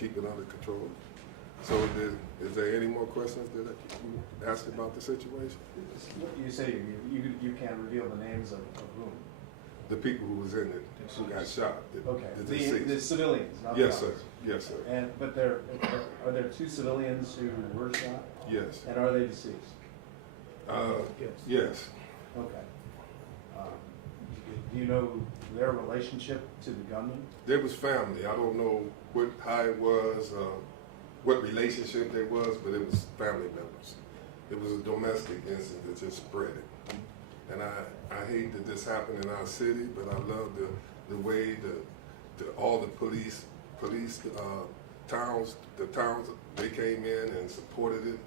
keep it under control. So is there any more questions that you asked about the situation? You say you can't reveal the names of whom? The people who was in it, who got shot. Okay, The deceased. the civilians, not the Yes, sir. officers. Yes, sir. But are there 2 civilians who were shot? Yes. And are they deceased? Yes. Okay. Do you know their relationship to the gunman? They was family. I don't know how it was, what relationship they was, but it was family members. It was a domestic incident that just spread it. And I hate that this happened in our city, but I love the way all the police towns, they came in and supported it.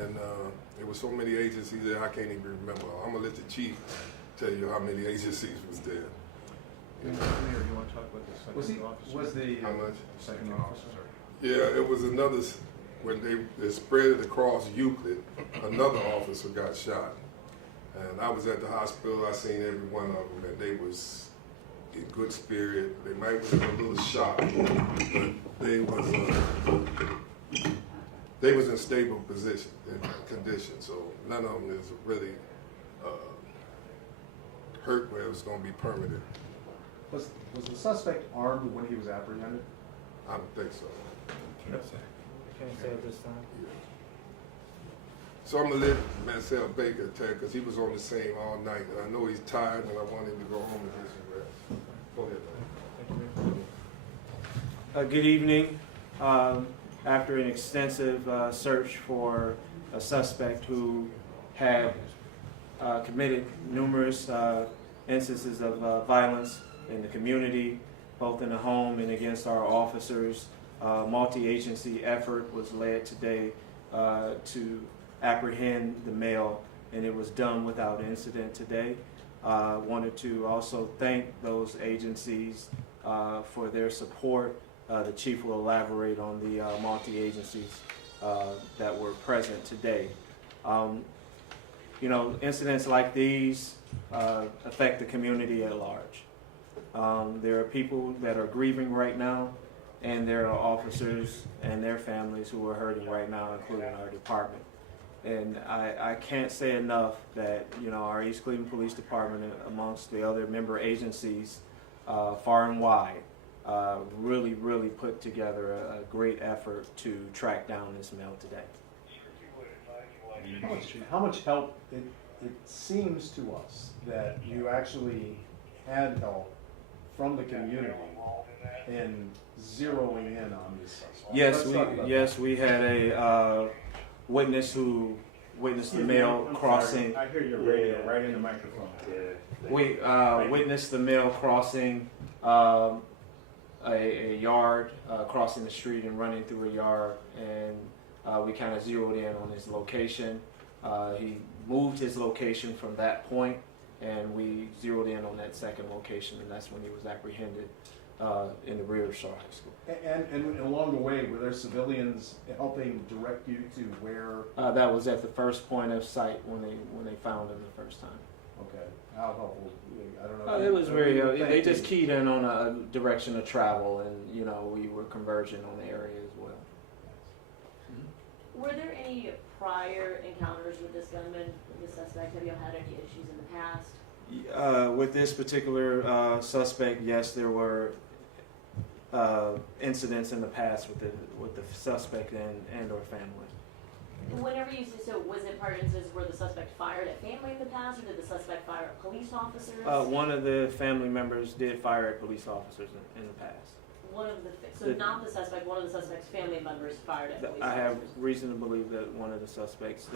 And there were so many agencies there I can't even remember. I'm gonna let the chief tell you how many agencies was there. Mayor, you want to talk about the second officer? Was the How much? Second officer. Yeah, it was another, when they spread it across Euclid, another officer got shot. And I was at the hospital, I seen every one of them, and they was in good spirit. They might have been a little shocked, but they was in stable position, in condition, so none of them is really hurt where it was gonna be permanent. Was the suspect armed when he was apprehended? I don't think so. Can't say. Can't say at this time. Yeah. So I'm gonna let Marcel Baker tell, because he was on the scene all night, and I know he's tired, and I want him to go home and get some rest. Go ahead, man. Thank you. Good evening. After an extensive search for a suspect who had committed numerous instances of violence in the community, both in the home and against our officers, multi-agency effort was led today to apprehend the male, and it was done without incident today. Wanted to also thank those agencies for their support. The chief will elaborate on the multi-agencies that were present today. You know, incidents like these affect the community at large. There are people that are grieving right now, and there are officers and their families who are hurting right now, including our department. And I can't say enough that, you know, our East Cleveland Police Department, amongst the other member agencies far and wide, really put together a great effort to track down this male today. How much help, it seems to us that you actually had help from the community in zeroing in on this suspect. Yes, we had a witness who witnessed the male crossing. I hear your radio right in the microphone. We witnessed the male crossing a yard, crossing the street and running through a yard, and we kind of zeroed in on his location. He moved his location from that point, and we zeroed in on that second location, and that's when he was apprehended in the rear of Shaw High School. And along the way, were there civilians helping direct you to where? That was at the first point of sight when they found him the first time. Okay, how helpful? I don't know. It was very. They just keyed in on a direction of travel, and you know we were converging on the area as well. Were there any prior encounters with this gunman, with the suspect? Have you had any issues in the past? With this particular suspect, yes, there were incidents in the past with the suspect and or family. Whenever you say so, was it part instances where the suspect fired at family in the past, or did the suspect fire at police officers? One of the family members did fire at police officers in the past. Not the suspect, one of the suspect's family members fired at police I officers? have reason to believe that one of the suspects,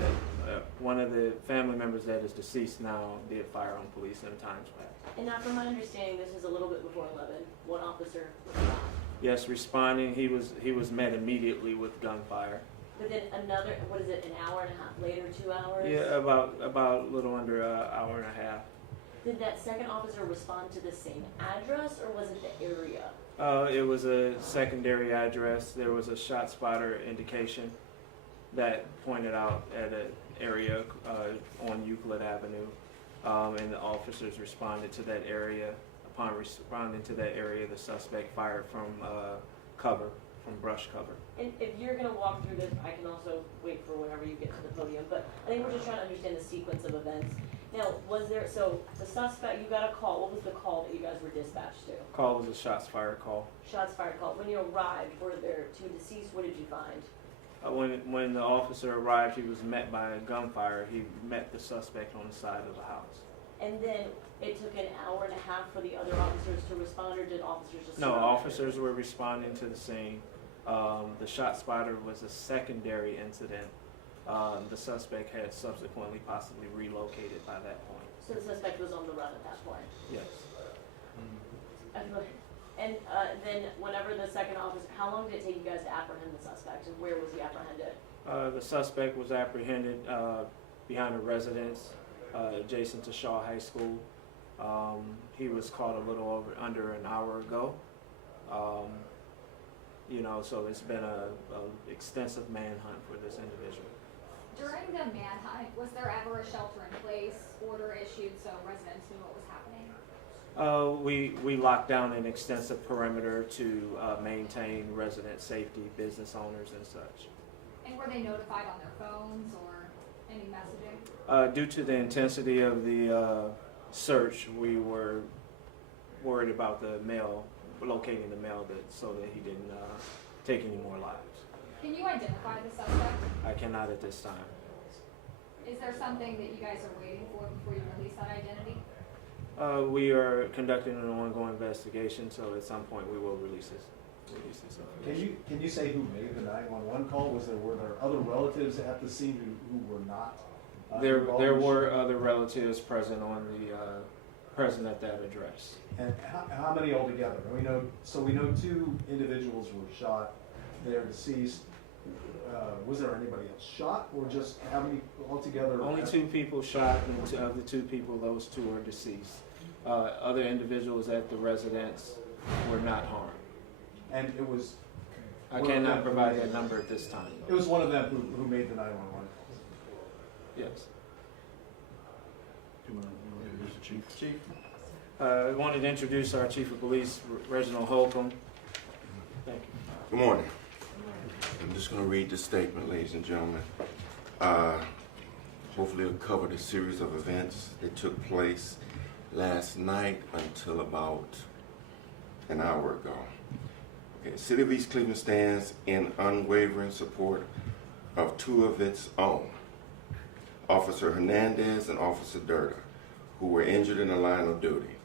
one of the family members that is deceased now, did fire on police in times past. And now, from my understanding, this is a little bit before 11. One officer was shot. Yes, responding, he was met immediately with gunfire. But then another, what is it, an hour and a half later, 2 hours? Yeah, about a little under an hour and a half. Did that second officer respond to the same address, or was it the area? It was a secondary address. There was a shot spotter indication that pointed out at an area on Euclid Avenue, and the officers responded to that area. Upon responding to that area, the suspect fired from cover from brush cover. And if you're gonna walk through this, I can also wait for whenever you get to the podium, but I think we're just trying to understand the sequence of events. Now, was there, so the suspect, you got a call, what was the call that you guys were dispatched to? Call was a shots fired call. Shots fired call. When you arrived, were there two deceased? What did you find? When the officer arrived, he was met by a gunfire. He met the suspect on the side of the house. And then it took an hour and a half for the other officers to respond, or did officers just No, surround officers were responding to the scene. The shot spotter was a secondary incident. The suspect had subsequently possibly relocated by that point. So the suspect was on the run at that point? Yes. And then whenever the second officer, how long did it take you guys to apprehend the suspect, and where was he apprehended? The suspect was apprehended behind a residence adjacent to Shaw High School. He was caught a little under an hour ago. So it's been a extensive manhunt for this individual. During the manhunt, was there ever a shelter in place order issued so residents knew what was happening? We locked down an extensive perimeter to maintain resident safety, business owners and such. And were they notified on their phones or any messaging? Due to the intensity of the search, we were worried about locating the male so that he didn't take any more lives. Can you identify the suspect? I cannot at this time. Is there something that you guys are waiting for before you release that identity? We are conducting an ongoing investigation, so at some point we will release this information. Can you say who made the 911 call? Were there other relatives at the scene who were not? Involved? There were other relatives present present at that address. And how many altogether? We know two individuals were shot. They're deceased. Was there anybody else shot, or just how many altogether? Only two people shot, and of the two people, those two are deceased. Other individuals at the residence were not harmed. And it was. I cannot provide that number at this time. It was one of them who made the 911 calls. Yes. Do you want to introduce the chief? Chief. I wanted to introduce our Chief of Police, Reginald Holcomb. Thank you. Good morning. I'm just going to read this statement, ladies and gentlemen. Hopefully it'll cover the series of events that took place last night until about an hour ago. Okay, City of East Cleveland stands in unwavering support of two of its own, Officer Hernandez and Officer Durda, who were injured in the line of duty.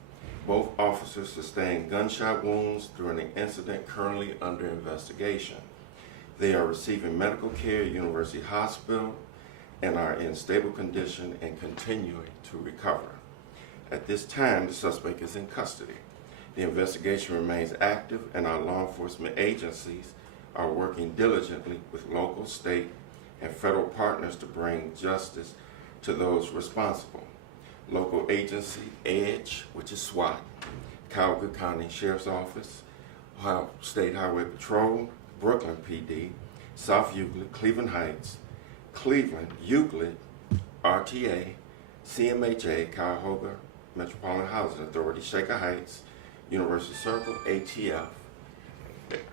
Both officers sustained gunshot wounds during an incident currently under investigation. They are receiving medical care at University Hospital and are in stable condition and continuing to recover. At this time, the suspect is in custody. The investigation remains active, and our law enforcement agencies are working diligently with local, state, and federal partners to bring justice to those responsible. Local agency EDGE, which is SWAT, Cowgood County Sheriff's Office, Ohio State Highway Patrol, Brooklyn PD, South Euclid, Cleveland Heights, Cleveland, Euclid, RTA, CMHA, Cuyahoga Metropolitan Housing Authority, Shaker Heights, University Circle, ATF,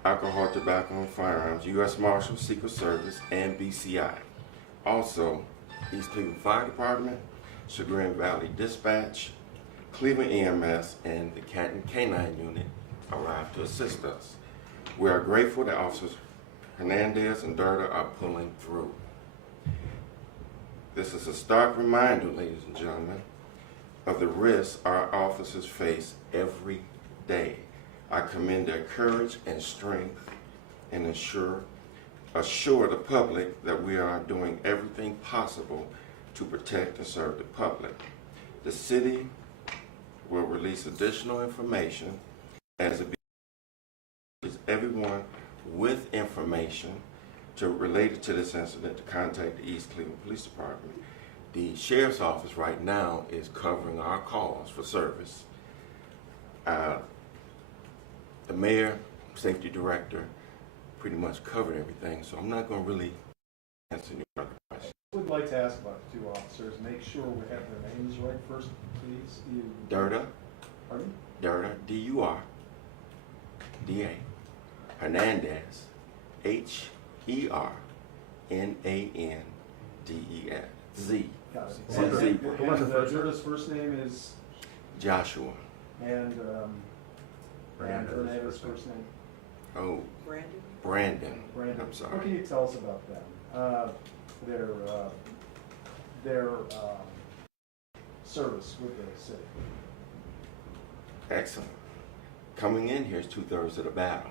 Alcohol, Tobacco, and Firearms, U.S. Marshals, Secret Service, and BCI. Also, East Cleveland Fire Department, Chagrin Valley Dispatch, Cleveland EMS, and the Canton K-9 unit arrived to assist us. We are grateful that Officers Hernandez and Durda are pulling through. This is a stark reminder, ladies and gentlemen, of the risks our officers face every day. I commend their courage and strength and assure the public that we are doing everything possible to protect and serve the public. The city will release additional information as it is everyone with information related to this incident to contact the East Cleveland Police Department. The Sheriff's Office right now is covering our calls for service. The Mayor, Safety Director pretty much covered everything, so I'm not going to really answer any other questions. We'd like to ask about the two officers. Make sure we have their names right first, please. Durda, Pardon? Durda, D-U-R, D-A, Hernandez, H-E-R-N-A-N-D-E-S. Got it. So And, Z. and Judah's first name is, Joshua. and Renetta's first name? Oh, Brandon? Brandon. Brandon. I'm What sorry. can you tell us about them? Their service with the city. Excellent. Coming in here is 2/3 of the battle.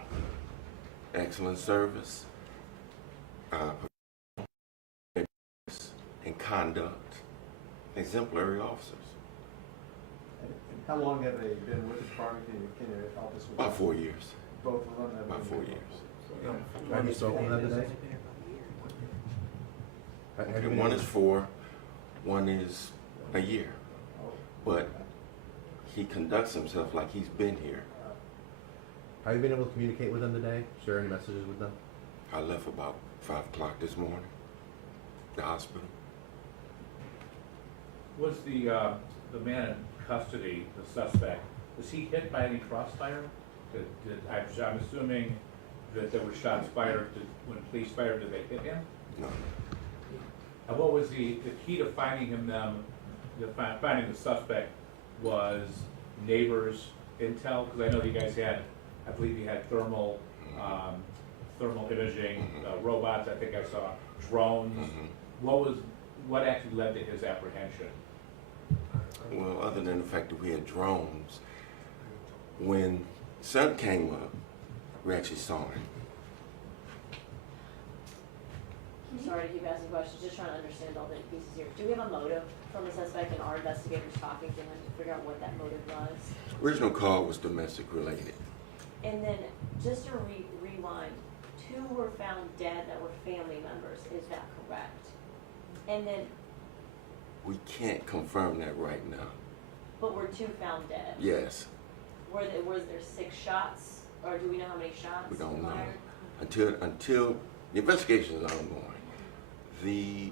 Excellent service, and conduct, exemplary officers. And how long have they been with the department? Can you help us with that? About 4 years. Both of them have About been 4 with years. Have you spoken to them today? Okay, one is 4, one is a year. But he conducts himself like he's been here. Have you been able to communicate with them today? Share any messages with them? I left about 5 o'clock this morning, the hospital. Was the man in custody, the suspect, was he hit by any crossfire? I'm assuming that there were shots fired. When police fired, did they hit him? No. And what was the key to finding finding the suspect was neighbors' intel? Because I know you guys had, I believe you had thermal imaging, robots, I think I saw drones. Mhm. What actually led to his apprehension? Well, other than the fact that we had drones, when sun came up, we actually saw him. I'm sorry to keep asking questions, just trying to understand all the pieces here. Do we have a motive from the suspect and our investigators talking to him to figure out what that motive was? Original call was domestic related. And then, just to rewind, 2 were found dead that were family members, is that correct? And then, We can't confirm that right now. but were 2 found dead? Yes, Was there 6 shots, or do we know how many shots we don't know. fired? Until the investigation is ongoing. The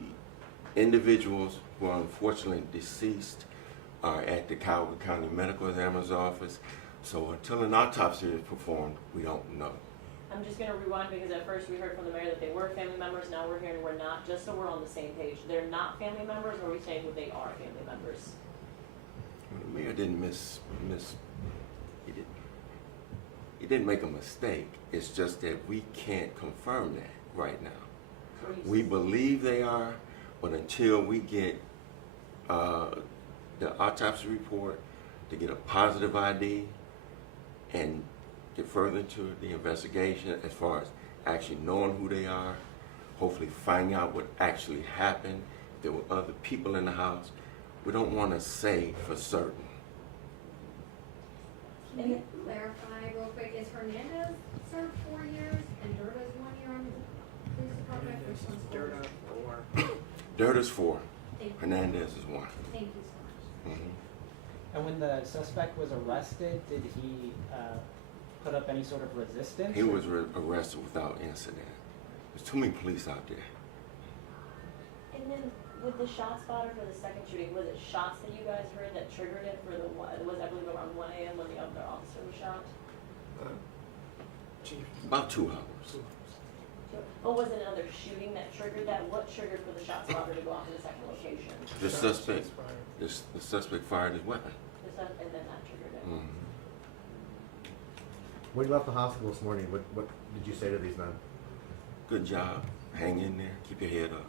individuals who are unfortunately deceased are at the Coward County Medical Examiner's office. So until an autopsy is performed, we don't know. I'm just gonna rewind because at first we heard from the mayor that they were family members, now we're hearing we're not, just so we're on the same page. They're not family members, or are we saying that they are family members? The mayor didn't he didn't make a mistake. It's just that we can't confirm that right now. Or you We believe they are, but until we get the autopsy report to get a positive ID and get further into the investigation as far as actually knowing who they are, hopefully finding out what actually happened, if there were other people in the house, we don't want to say for certain. Can you clarify real quick, is Hernandez served 4 years and Durda's 1 year on the police department? Which one's four? Dirt is 4, Thank you. Hernandez is 1. Thank you so much. And when the suspect was arrested, did he put up any sort of resistance? He was arrested without incident. There's too many police out there. And then with the shot spotter for the second shooting, was it shots that you guys heard that triggered it for the one, was I believe around 1 a.m. when the other officer was shot? About 2 hours. Or was it another shooting that triggered that? What triggered for the shot spotter to go off to the second location? The suspect fired his weapon. And then that triggered it. Mhm. When you left the hospital this morning, what did you say to these men? Good job. Hang in there. Keep your head up.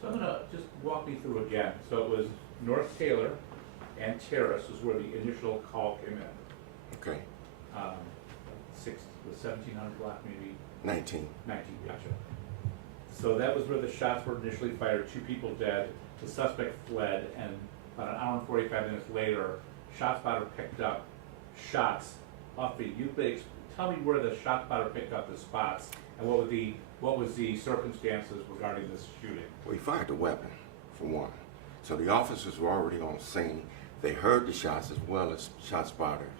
So I'm gonna just walk me through again. So it was North Taylor and Terrace was where the initial call came in. Okay. The 1700 block, maybe 19. 19, gotcha. So that was where the shots were initially fired, 2 people dead, the suspect fled, and about an hour and 45 minutes later, shot spotter picked up shots off the Euclid. Tell me where the shot spotter picked up the spots, and what was the circumstances regarding this shooting? Well, he fired the weapon, for one. So the officers were already on scene. They heard the shots as well as shot spotter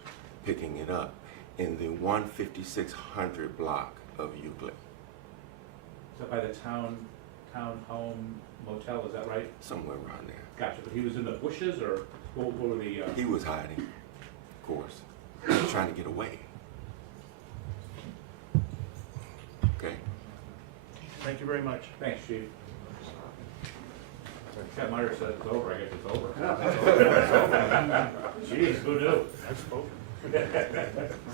picking it up in the 15600 block of Euclid. Is that by the town home motel, is that right? Somewhere around there. Gotcha, but he was in the bushes, or what were the... He was hiding, of course. He was trying to get away. Thank you very much. Thanks, Chief. Cat Meyer said it's over, I guess it's over. Jeez, who knew?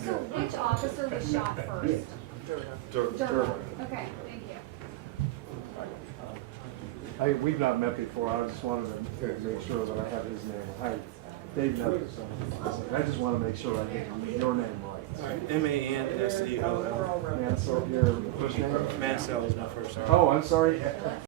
So which officer was shot first? Durga. Okay, thank you. We've not met before, I just wanted to make sure that I have his name. Hi, Dave Neville. I just want to make sure I get your name right. Mansell. Mansell, your first name? Mansell is my first name. Oh, I'm sorry.